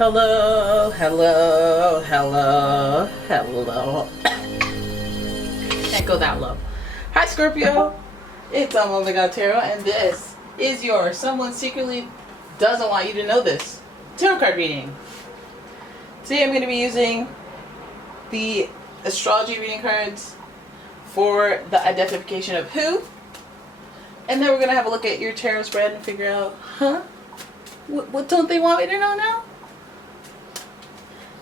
Hello, hello, hello, hello. Can't go that low. Hi Scorpio, it's umomgstore, and this is your someone secretly doesn't want you to know this tarot card reading. Today I'm going to be using the astrology reading cards for the identification of who, and then we're going to have a look at your tarot spread and figure out, what don't they want me to know now?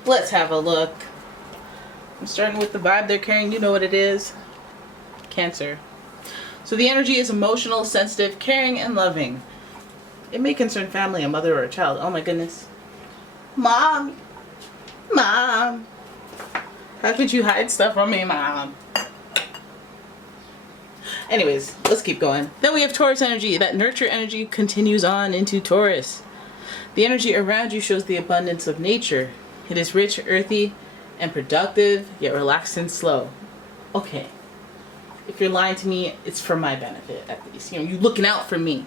Let's have a look. I'm starting with the vibe they're carrying. You know what it is. Cancer. So the energy is emotional, sensitive, caring, and loving. It may concern family, a mother, or a child. Oh my goodness. Mom. Mom. How could you hide stuff from me, Mom? Anyways, let's keep going. Then we have Taurus energy. That nurture energy continues on into Taurus. The energy around you shows the abundance of nature. It is rich, earthy, and productive, yet relaxed and slow. Okay. If you're lying to me, it's for my benefit, at least. You know, you're looking out for me.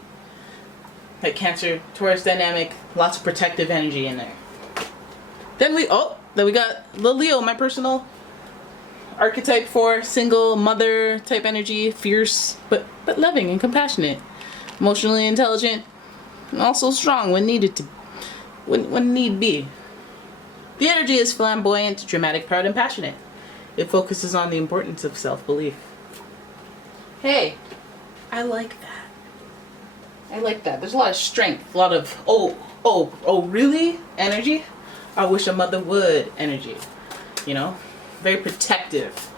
Like Cancer, Taurus dynamic, lots of protective energy in there. Then we got the Leo, my personal archetype for single mother type energy, fierce, but loving and compassionate. Emotionally intelligent, and also strong when needed to, when need be. The energy is flamboyant, dramatic, proud, and passionate. It focuses on the importance of self-belief. Hey, I like that. I like that. There's a lot of strength, a lot of oh, really energy. I wish a mother would energy. You know, very protective.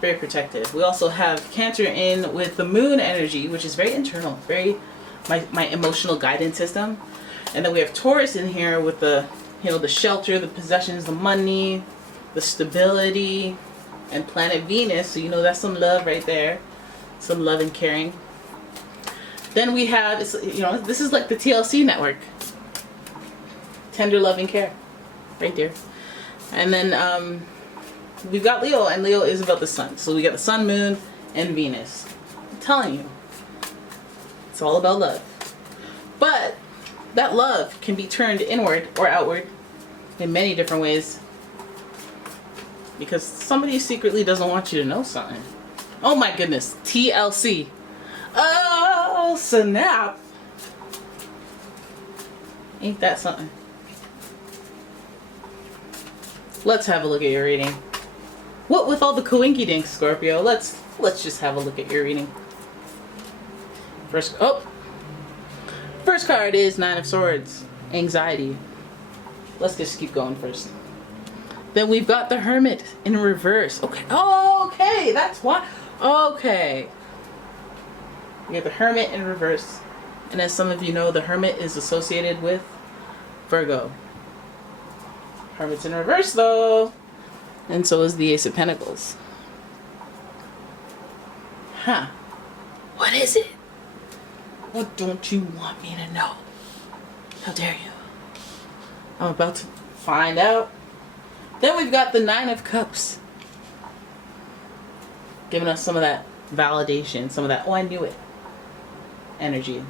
Very protective. We also have Cancer in with the moon energy, which is very internal, very my emotional guidance system. And then we have Taurus in here with the, you know, the shelter, the possessions, the money, the stability, and planet Venus. So you know that's some love right there, some love and caring. Then we have, you know, this is like the TLC network, tender love and care, right there. And then we've got Leo, and Leo is about the sun. So we got the sun, moon, and Venus. I'm telling you, it's all about love. But that love can be turned inward or outward in many different ways, because somebody secretly doesn't want you to know something. Oh my goodness, TLC. Oh snap. Ain't that something? Let's have a look at your reading. What with all the coinky dinks, Scorpio? Let's just have a look at your reading. First card is Nine of Swords, anxiety. Let's just keep going first. Then we've got the Hermit in reverse. Okay. Oh, okay. That's why. Okay. We have the Hermit in reverse. And as some of you know, the Hermit is associated with Virgo. Hermit's in reverse though. And so is the Ace of Pentacles. Huh. What is it? What don't you want me to know? How dare you? I'm about to find out. Then we've got the Nine of Cups, giving us some of that validation, some of that, oh, I knew it energy.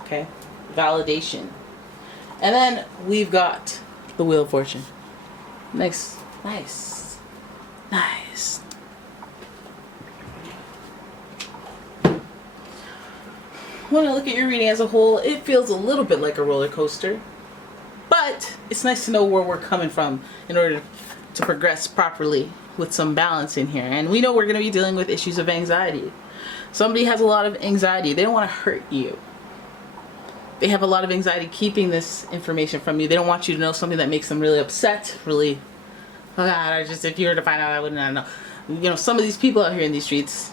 Okay? Validation. And then we've got the Wheel of Fortune. Nice. Nice. Nice. When I look at your reading as a whole, it feels a little bit like a roller coaster. But it's nice to know where we're coming from in order to progress properly with some balance in here. And we know we're going to be dealing with issues of anxiety. Somebody has a lot of anxiety. They don't want to hurt you. They have a lot of anxiety keeping this information from you. They don't want you to know something that makes them really upset, really, oh God, if you were to find out, I wouldn't know. You know, some of these people out here in these streets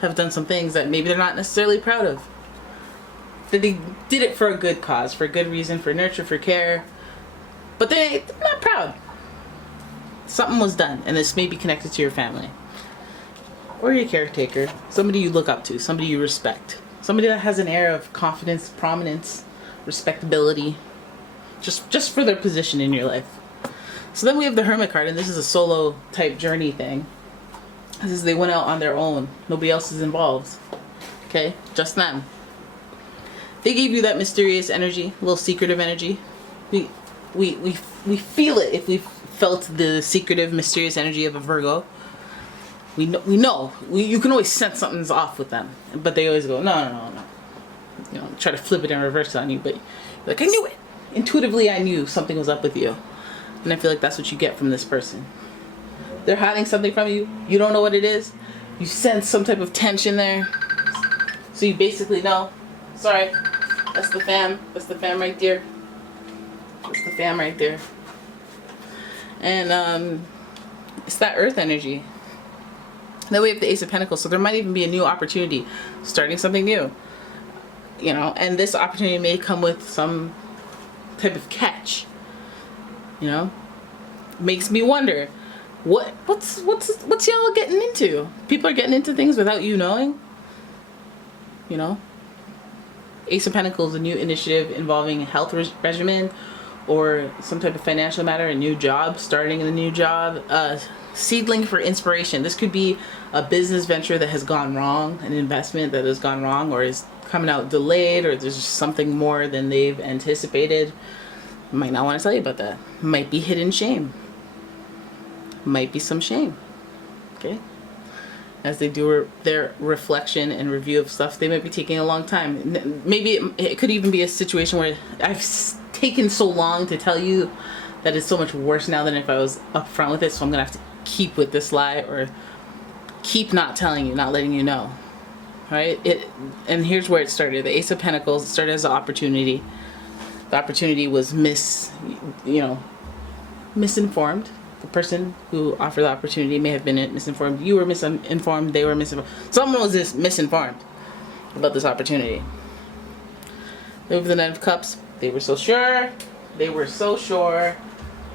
have done some things that maybe they're not necessarily proud of. That they did it for a good cause, for a good reason, for nurture, for care. But they're not proud. Something was done, and this may be connected to your family. Or your caretaker. Somebody you look up to, somebody you respect. Somebody that has an air of confidence, prominence, respectability. Just for their position in your life. So then we have the Hermit card, and this is a solo type journey thing. This is they went out on their own. Nobody else is involved. Okay? Just them. They gave you that mysterious energy, a little secretive energy. We we feel it if we've felt the secretive, mysterious energy of a Virgo. We know. You can always sense something's off with them, but they always go, no. You know, try to flip it and reverse it on you, but you're like, I knew it. Intuitively, I knew something was up with you. And I feel like that's what you get from this person. They're hiding something from you. You don't know what it is. You sense some type of tension there. So you basically know, sorry, that's the fam. That's the fam right there. That's the fam right there. And it's that earth energy. Then we have the Ace of Pentacles. So there might even be a new opportunity, starting something new. You know, and this opportunity may come with some type of catch. You know, makes me wonder, what's y'all getting into? People are getting into things without you knowing. You know, Ace of Pentacles, a new initiative involving a health regimen or some type of financial matter, a new job, starting a new job, seedling for inspiration. This could be a business venture that has gone wrong, an investment that has gone wrong or is coming out delayed, or there's just something more than they've anticipated. Might not want to tell you about that. Might be hidden shame. Might be some shame. Okay? As they do their reflection and review of stuff, they might be taking a long time. Maybe it could even be a situation where I've taken so long to tell you that it's so much worse now than if I was upfront with it, so I'm gonna have to keep with this lie or keep not telling you, not letting you know. Right? And here's where it started. The Ace of Pentacles, it started as an opportunity. The opportunity was misinformed. The person who offered the opportunity may have been misinformed. You were misinformed. They were misinformed. Someone was just misinformed about this opportunity. Over the Knight of Cups, they were so sure. They were so sure.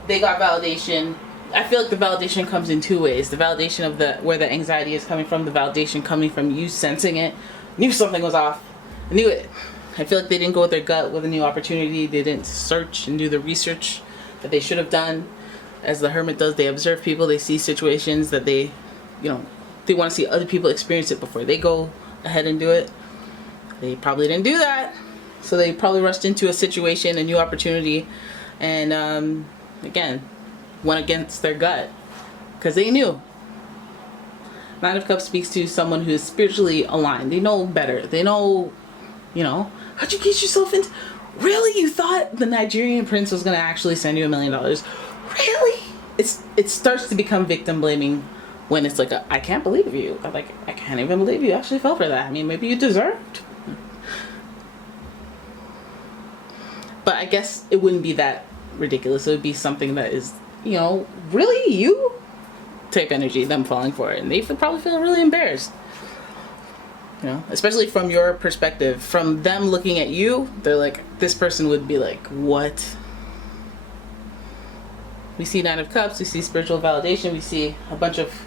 They got validation. I feel like the validation comes in two ways. The validation of where the anxiety is coming from. The validation coming from you sensing it. Knew something was off. I knew it. I feel like they didn't go with their gut with a new opportunity. They didn't search and do the research that they should have done. As the Hermit does, they observe people. They see situations that they want to see other people experience it before they go ahead and do it. They probably didn't do that. So they probably rushed into a situation, a new opportunity, and again, went against their gut because they knew. Nine of Cups speaks to someone who is spiritually aligned. They know better. They know, how'd you get yourself into? Really? You thought the Nigerian prince was going to actually send you $1 million? Really? It starts to become victim blaming when it's like, I can't believe you. I can't even believe you actually fell for that. I mean, maybe you deserved. But I guess it wouldn't be that ridiculous. It would be something that is, really you type energy, them falling for it. And they probably feel really embarrassed. Especially from your perspective. From them looking at you, they're like, this person would be like, what? We see Nine of Cups, we see spiritual validation, we see a bunch of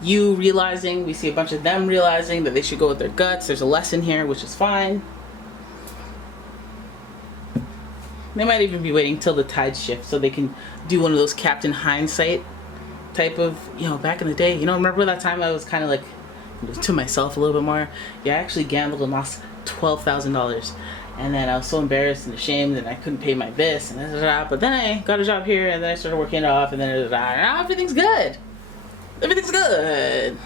you realizing, we see a bunch of them realizing that they should go with their guts. There's a lesson here, which is fine. They might even be waiting till the tides shift so they can do one of those Captain Hindsight type of, back in the day. Remember that time I was kind of like, to myself a little bit more? Yeah, I actually gambled and lost $12,000. And then I was so embarrassed and ashamed and I couldn't pay my this and da. But then I got a job here and then I started working it off and then now everything's good. Everything's good.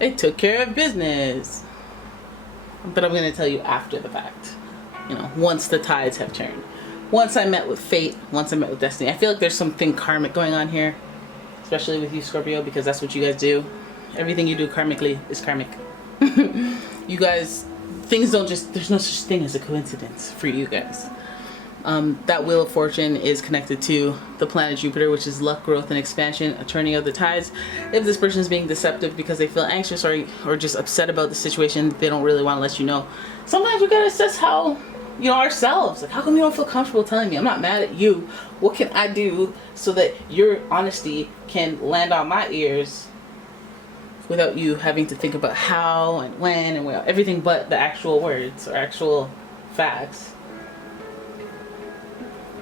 They took care of business. But I'm going to tell you after the fact. Once the tides have turned. Once I met with fate. Once I met with destiny. I feel like there's something karmic going on here. Especially with you, Scorpio, because that's what you guys do. Everything you do karmically is karmic. You guys, things don't just, there's no such thing as a coincidence for you guys. That Wheel of Fortune is connected to the planet Jupiter, which is luck, growth, and expansion, a turning of the tides. If this person is being deceptive because they feel anxious or just upset about the situation, they don't really want to let you know. Sometimes we gotta assess how, ourselves. Like, how come you don't feel comfortable telling me? I'm not mad at you. What can I do so that your honesty can land on my ears without you having to think about how and when and where, everything but the actual words or actual facts?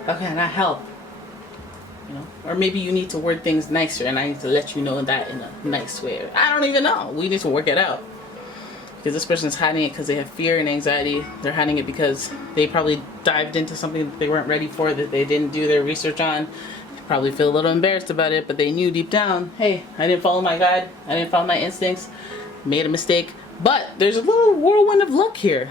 How can I help? Or maybe you need to word things nicer and I need to let you know that in a nice way. I don't even know. We need to work it out. because this person's hiding it because they have fear and anxiety. They're hiding it because they probably dived into something that they weren't ready for, that they didn't do their research on. Probably feel a little embarrassed about it, but they knew deep down, hey, I didn't follow my guide, I didn't follow my instincts, made a mistake. But there's a little whirlwind of luck here.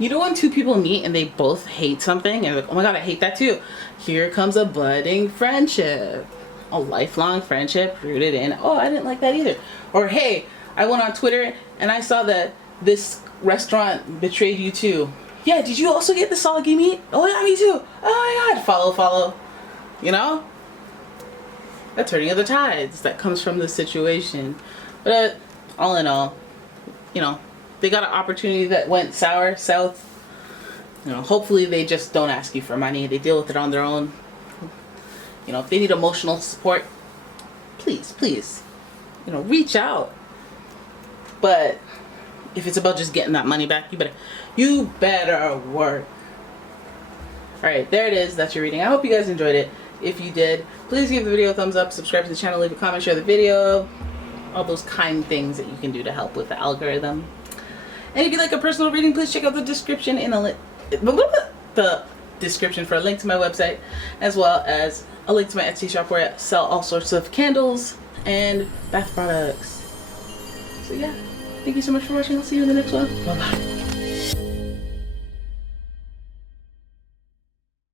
You know when two people meet and they both hate something and like, oh my god, I hate that too. Here comes a budding friendship. A lifelong friendship rooted in, oh, I didn't like that either. Or hey, I went on Twitter and I saw that this restaurant betrayed you too. Yeah, did you also get the soggy meat? Oh yeah, me too. Oh my god, follow. You know? That turning of the tides that comes from this situation. But all in all, you know, they got an opportunity that went south. You know, hopefully they just don't ask you for money. They deal with it on their own. You know, if they need emotional support, please, you know, reach out. But if it's about just getting that money back, you better work. Alright, there it is. That's your reading. I hope you guys enjoyed it. If you did, please give the video a thumbs up, subscribe to the channel, leave a comment, share the video. All those kind things that you can do to help with the algorithm. And if you'd like a personal reading, please check out the description the description for a link to my website, as well as a link to my Etsy shop where I sell all sorts of candles and bath products. So yeah, thank you so much for watching. I'll see you in the next one. Bye bye.